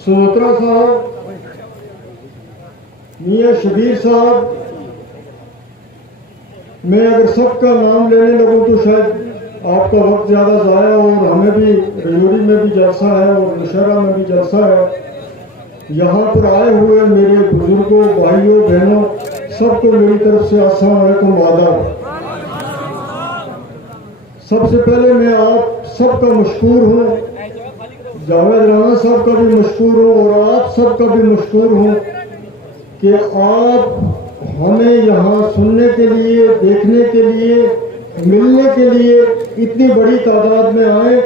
सोत्रा साहब, मियाँ शबीर साहब, मैं अगर सबका नाम लेने लगूं तो शायद आपका वक्त ज़्यादा ज़ाया हो, और हमें भी रजौरी में भी जलसा है और नौशहरा में भी जलसा है। यहाँ पर आए हुए मेरे बुजुर्गों, भाइयों, बहनों, सबको मेरी तरफ से अस्सलाम वालेकुम, आदाब। सबसे पहले मैं आप सबका मशकूर हूँ, जावेद राणा साहब का भी मशकूर हूँ और आप सबका भी मशकूर हूँ कि आप हमें यहाँ सुनने के लिए, देखने के लिए, मिलने के लिए इतनी बड़ी तादाद में आए।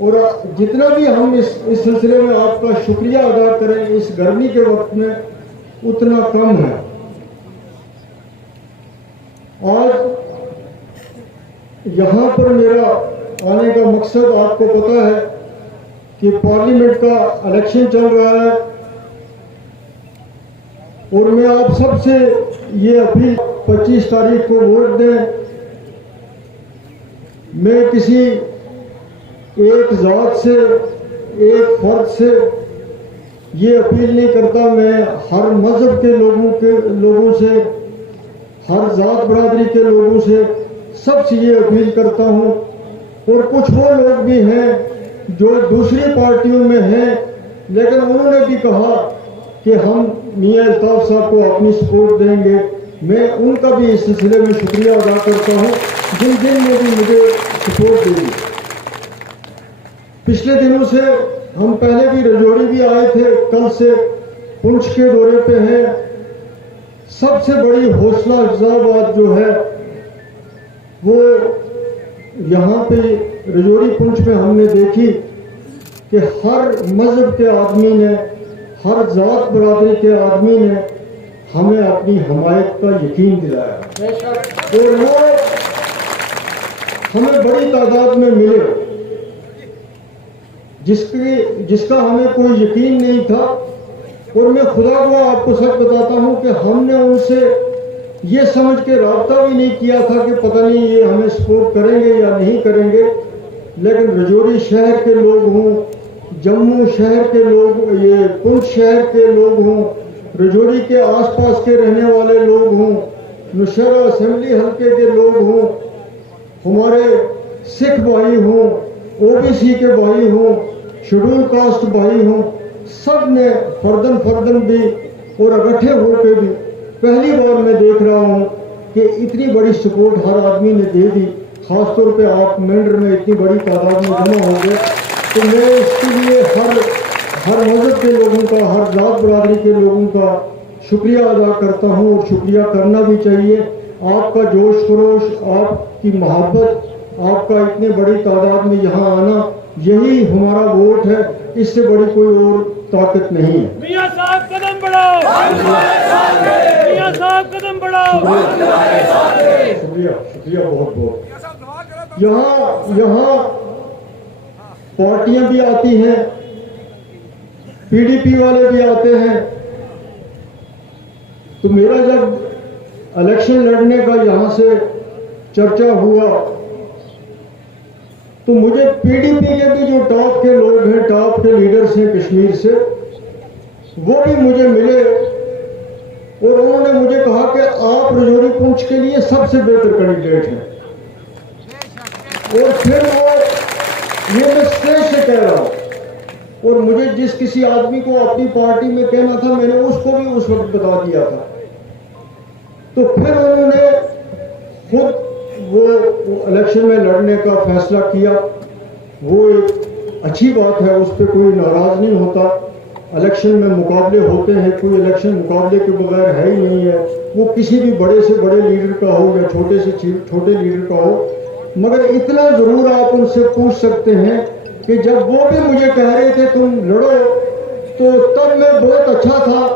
और जितना भी हम इस सिलसिले में आपका शुक्रिया अदा करें इस गर्मी के वक्त में, उतना कम है। आज यहाँ पर मेरा आने का मकसद आपको पता है कि पार्लियामेंट का इलेक्शन चल रहा है, और मैं आप सबसे ये अपील 25 तारीख को वोट दें। मैं किसी एक जात से, एक फर्द से ये अपील नहीं करता, मैं हर मजहब के लोगों से, हर जात बरादरी के लोगों से, सबसे ये अपील करता हूँ। और कुछ वो लोग भी हैं जो दूसरी पार्टियों में हैं, लेकिन उन्होंने भी कहा कि हम मियाँ अल्ताफ साहब को अपनी सपोर्ट देंगे। मैं उनका भी इस सिलसिले में शुक्रिया अदा करता हूँ जिन ने भी मुझे सपोर्ट दी। पिछले दिनों से हम पहले भी रजौरी भी आए थे, कल से पुंछ के दौरे पे हैं। सबसे बड़ी हौसला अफजा बात जो है वो यहाँ पे रजौरी पुंछ में हमने देखी कि हर मजहब के आदमी ने, हर जात बरादरी के आदमी ने हमें अपनी हमायत का यकीन दिलाया, और वो हमें बड़ी तादाद में मिले, जिसका हमें कोई यकीन नहीं था। और मैं खुदा को आपको सच बताता हूं कि हमने उनसे ये समझ के राब्ता भी नहीं किया था कि पता नहीं ये हमें सपोर्ट करेंगे या नहीं करेंगे। लेकिन रजौरी शहर के लोग हों, जम्मू शहर के लोग, ये पुंछ शहर के लोग हों, रजौरी के आसपास के रहने वाले लोग हों, नौशहरा असेंबली हल्के के लोग हों, हमारे सिख भाई हों, ओबीसी के भाई हों, शेड्यूल कास्ट भाई हों, सब ने फर्दन भी और इकट्ठे होकर भी पहली बार मैं देख रहा हूँ कि इतनी बड़ी सपोर्ट हर आदमी ने दे दी। खासतौर पे आप मेंढर में इतनी बड़ी तादाद में जमा हो गए, तो मैं इसके लिए हर मजहब के लोगों का, हर जात बरादरी के लोगों का शुक्रिया अदा करता हूँ, और शुक्रिया करना भी चाहिए। आपका जोश खरोश, आपकी मोहब्बत, आपका इतने बड़ी तादाद में यहाँ आना, यही हमारा वोट है, इससे बड़ी कोई और ताकत नहीं है। मियां साहब कदम बढ़ाओ, मियां साहब कदम बढ़ाओ। शुक्रिया बहुत बहुत। यहाँ पार्टियां भी आती हैं, पीडीपी वाले भी आते हैं। तो मेरा जब इलेक्शन लड़ने का यहाँ से चर्चा हुआ तो मुझे पीडीपी के भी जो टॉप के लोग हैं, टॉप के लीडर्स हैं कश्मीर से, वो भी मुझे मिले और उन्होंने मुझे कहा कि आप रजौरी पुंछ के लिए सबसे बेहतर कैंडिडेट हैं। और फिर वो ये मैं स्टेज से कह रहा हूं, और मुझे जिस किसी आदमी को अपनी पार्टी में कहना था मैंने उसको भी उस वक्त बता दिया था। तो फिर उन्होंने खुद वो इलेक्शन में लड़ने का फैसला किया। वो एक अच्छी बात है, उस पर कोई नाराज नहीं होता। इलेक्शन में मुकाबले होते हैं, कोई इलेक्शन मुकाबले के बगैर है ही नहीं है। वो किसी भी बड़े से बड़े लीडर का हो या छोटे से छोटे लीडर का हो, मगर इतना जरूर आप उनसे पूछ सकते हैं कि जब वो भी मुझे कह रहे थे तुम लड़ो, तो तब मैं बहुत अच्छा था,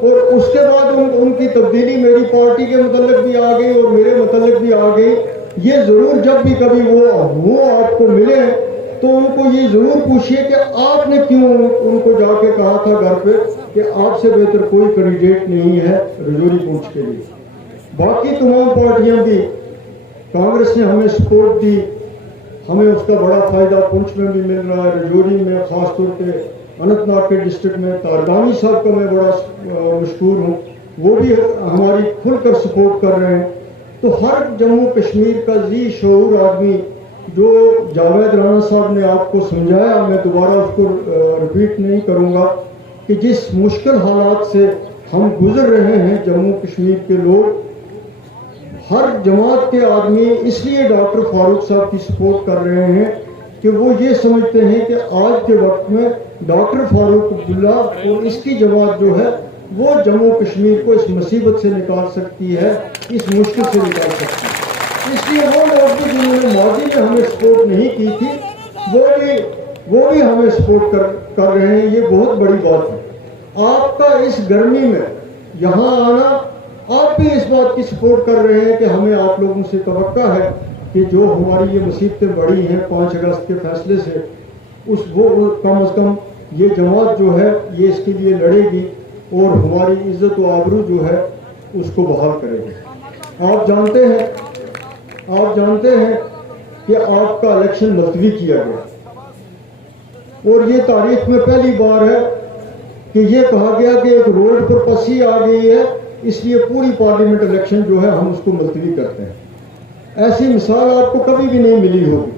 और उसके बाद उनकी तब्दीली मेरी पार्टी के मतलब भी आ गई और मेरे मतलब भी आ गई। ये जरूर जब भी कभी वो आपको मिले तो उनको ये जरूर पूछिए कि आपने क्यों उनको जाके कहा था घर पे कि आपसे बेहतर कोई कैंडिडेट नहीं है रजौरी पुंछ के लिए। बाकी तमाम पार्टियां भी, कांग्रेस ने हमें सपोर्ट दी, हमें उसका बड़ा फायदा पुंछ में भी मिल रहा है, रजौरी में खासतौर पे اننت ناگ کے ڈسٹرکٹ میں تارگانی صاحب کا میں بڑا مشکور ہوں، وہ بھی ہماری کھل کر سپورٹ کر رہے ہیں۔ تو ہر جموں کشمیر کا ذی شعور آدمی، جو جاوید رانا صاحب نے آپ کو سمجھایا، میں دوبارہ اس کو ریپیٹ نہیں کروں گا، کہ جس مشکل حالات سے ہم گزر رہے ہیں جموں کشمیر کے لوگ، ہر جماعت کے آدمی اس لیے ڈاکٹر فاروق صاحب کی سپورٹ کر رہے ہیں کہ وہ یہ سمجھتے ہیں کہ آج کے وقت میں ڈاکٹر فاروق عبداللہ اور اس کی جماعت جو ہے وہ جموں کشمیر کو اس مصیبت سے نکال سکتی ہے، اس مشکل سے نکال سکتی ہے۔ اس لیے وہ لوگ بھی جنہوں نے ماضی میں ہمیں سپورٹ نہیں کی تھی، وہ بھی ہمیں سپورٹ کر رہے ہیں۔ یہ بہت بڑی بات ہے۔ آپ کا اس گرمی میں یہاں آنا، آپ بھی اس بات کی سپورٹ کر رہے ہیں کہ ہمیں آپ لوگوں سے توقع ہے کہ جو ہماری یہ مصیبتیں بڑی ہیں 5 اگست کے فیصلے سے، وہ کم از کم یہ جماعت جو ہے یہ اس کے لیے لڑے گی اور ہماری عزت و آبرو جو ہے اس کو بحال کرے گی۔ آپ جانتے ہیں کہ آپ کا الیکشن ملتوی کیا گیا، اور یہ تاریخ میں پہلی بار ہے کہ یہ کہا گیا کہ ایک روڈ پر پسی آ گئی ہے، اس لیے پوری پارلیمنٹ الیکشن جو ہے ہم اس کو ملتوی کرتے ہیں۔ ایسی مثال آپ کو کبھی بھی نہیں ملی ہوگی۔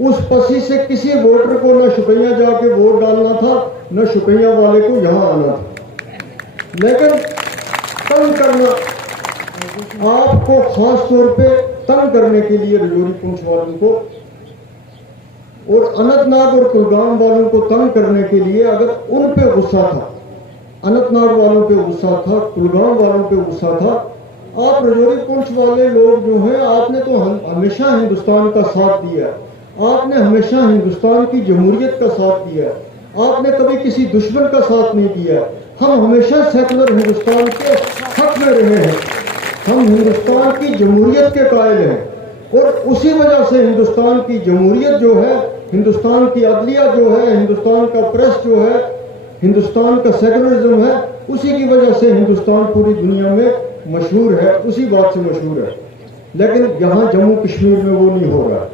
اس پسی سے کسی ووٹر کو نہ شپیاں جا کے ووٹ ڈالنا تھا، نہ شپیاں والے کو یہاں آنا تھا، لیکن تنگ کرنا، آپ کو خاص طور پہ تنگ کرنے کے لیے رجوری پونچھ والوں کو اور اننت ناگ اور کلگام والوں کو تنگ کرنے کے لیے، اگر ان پہ غصہ تھا، اننت ناگ والوں پہ غصہ تھا، کلگام والوں پہ غصہ تھا، آپ رجوری پونچھ والے لوگ جو ہیں، آپ نے تو ہمیشہ ہندوستان کا ساتھ دیا ہے، آپ نے ہمیشہ ہندوستان کی جمہوریت کا ساتھ دیا ہے، آپ نے کبھی کسی دشمن کا ساتھ نہیں دیا۔ ہم ہمیشہ سیکولر ہندوستان کے حق میں رہے ہیں، ہم ہندوستان کی جمہوریت کے قائل ہیں، اور اسی وجہ سے ہندوستان کی جمہوریت جو ہے، ہندوستان کی عدلیہ جو ہے، ہندوستان کا پریس جو ہے، ہندوستان کا سیکولرزم ہے، اسی کی وجہ سے ہندوستان پوری دنیا میں مشہور ہے، اسی بات سے مشہور ہے۔ لیکن یہاں جموں کشمیر میں وہ نہیں ہو رہا۔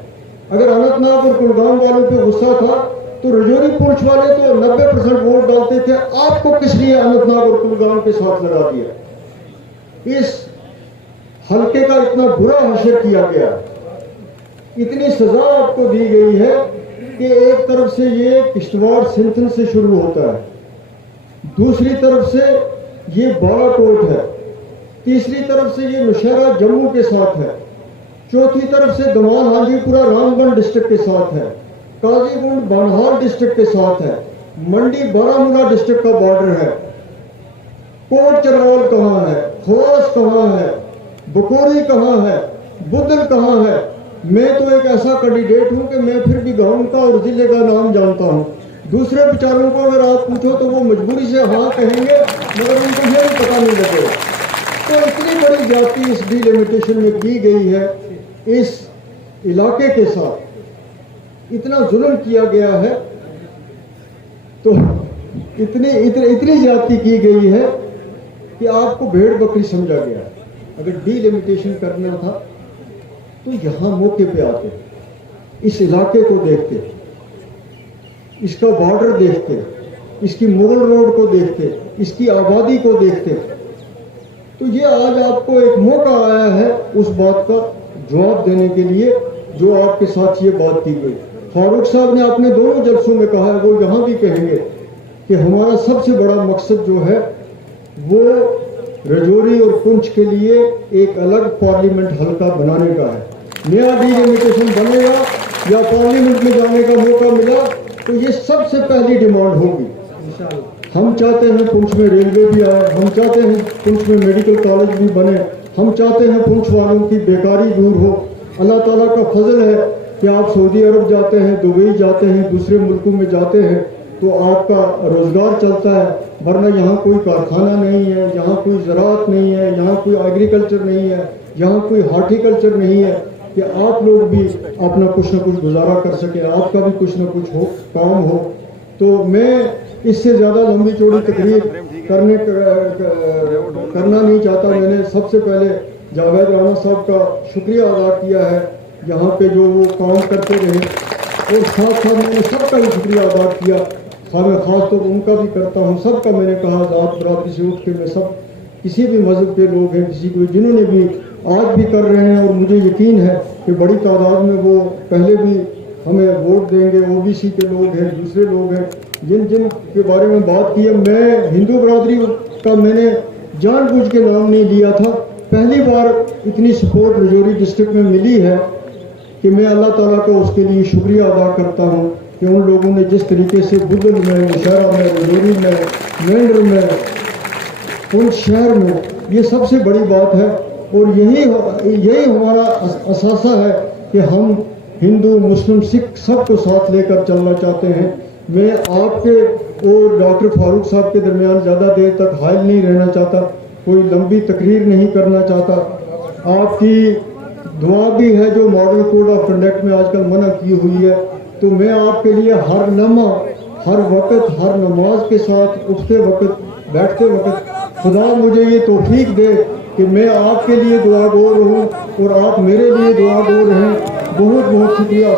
اگر اننت ناگ اور کلگام والوں پہ غصہ تھا تو رجوری پونچھ والے تو 90% ووٹ ڈالتے تھے، آپ کو کس لیے اننت ناگ اور کلگام کے ساتھ لگا دیا؟ اس حلقے کا اتنا برا حشر کیا گیا، اتنی سزا آپ کو دی گئی ہے کہ ایک طرف سے یہ کشتواڑ سنتھن سے شروع ہوتا ہے، دوسری طرف سے یہ بالا کوٹ ہے، تیسری طرف سے یہ نوشہرہ جموں کے ساتھ ہے، چوتھی طرف سے دمال ہانجی پورہ رام گڑھ ڈسٹرکٹ کے ساتھ ہے، قاضی گنڈ بانہال ڈسٹرکٹ کے ساتھ ہے، منڈی بارہمولہ ڈسٹرکٹ کا بارڈر ہے، کوٹ چرول کہاں ہے، خواص کہاں ہے، بکوری کہاں ہے، بدل کہاں ہے۔ میں تو ایک ایسا کینڈیڈیٹ ہوں کہ میں پھر بھی گاؤں کا اور ضلع کا نام جانتا ہوں، دوسرے بیچاروں کو اگر آپ پوچھو تو وہ مجبوری سے ہاں کہیں گے، مگر ان کو یہ بھی پتہ نہیں لگے گا۔ تو اتنی بڑی زیادتی اس ڈی لمیٹیشن میں کی گئی ہے، اس علاقے کے ساتھ اتنا ظلم کیا گیا ہے، تو اتنی زیادتی کی گئی ہے کہ آپ کو بھیڑ بکری سمجھا گیا۔ اگر ڈی لمیٹیشن کرنا تھا تو یہاں موقع پہ آتے، اس علاقے کو دیکھتے، اس کا بارڈر دیکھتے، اس کی مغل روڈ کو دیکھتے، اس کی آبادی کو دیکھتے۔ تو یہ آج آپ کو ایک موقع آیا ہے اس بات کا جواب دینے کے لیے جو آپ کے ساتھ یہ بات کی گئی۔ فاروق صاحب نے اپنے دونوں جلسوں میں کہا ہے، وہ یہاں بھی کہیں گے کہ ہمارا سب سے بڑا مقصد جو ہے وہ رجوری اور پونچھ کے لیے ایک الگ پارلیمنٹ حلقہ بنانے کا ہے۔ نیا ڈی لمیٹیشن بنے گا یا پارلیمنٹ میں جانے کا موقع ملا تو یہ سب سے پہلی ڈیمانڈ ہوگی۔ ہم چاہتے ہیں پونچھ میں ریلوے بھی آئے، ہم چاہتے ہیں پونچھ میں میڈیکل کالج بھی بنے، ہم چاہتے ہیں پونچھ والوں کی بیکاری دور ہو۔ اللہ تعالیٰ کا فضل ہے کہ آپ سعودی عرب جاتے ہیں، دبئی جاتے ہیں، دوسرے ملکوں میں جاتے ہیں تو آپ کا روزگار چلتا ہے، ورنہ یہاں کوئی کارخانہ نہیں ہے، یہاں کوئی زراعت نہیں ہے، یہاں کوئی ایگریکلچر نہیں ہے، یہاں کوئی ہارٹی کلچر نہیں ہے کہ آپ لوگ بھی اپنا کچھ نہ کچھ گزارا کر سکیں، آپ کا بھی کچھ نہ کچھ ہو، کام ہو۔ تو میں اس سے زیادہ لمبی چوڑی تقریر کرنا نہیں چاہتا۔ میں نے سب سے پہلے جاوید رانا صاحب کا شکریہ ادا کیا ہے یہاں پہ جو وہ کام کرتے رہے، اور ساتھ ساتھ میں نے سب کا بھی شکریہ ادا کیا، मैं खास तौर पर उनका भी करता हूँ, सबका मैंने कहा जात बरादरी से उठ के मैं सब किसी भी मजहब के लोग हैं, किसी को जिन्होंने भी आज भी कर रहे हैं, और मुझे यकीन है कि बड़ी तादाद में वो पहले भी हमें वोट देंगे, ओबीसी के लोग हैं, दूसरे लोग हैं जिन जिन के बारे में बात की है। मैं हिंदू बरादरी का मैंने जानबूझ के नाम नहीं लिया था, पहली बार इतनी सपोर्ट रजौरी डिस्ट्रिक्ट में मिली है कि मैं अल्लाह ताला का उसके लिए शुक्रिया अदा करता हूँ कि उन लोगों ने जिस तरीके से बुदल में, मुशहरा में, रजौरी में, मेंढर में, उन शहर में, ये सबसे बड़ी बात है। और यही हमारा असासा है कि हम हिंदू, मुस्लिम, सिख सबको साथ लेकर चलना चाहते हैं। मैं आपके और डॉक्टर फारूक साहब के दरमियान ज़्यादा देर तक हायल नहीं रहना चाहता, कोई लंबी तकरीर नहीं करना चाहता। आपकी दुआ भी है जो मॉडल कोड ऑफ कंडक्ट में आजकल मना की हुई है, तो मैं आपके लिए हर लम्हा, हर वक्त, हर नमाज के साथ उठते वक्त, बैठते वक्त खुदा मुझे ये तौफीक दे कि मैं आपके लिए दुआ गो रहूं और आप मेरे लिए दुआ गो रहें। बहुत बहुत शुक्रिया।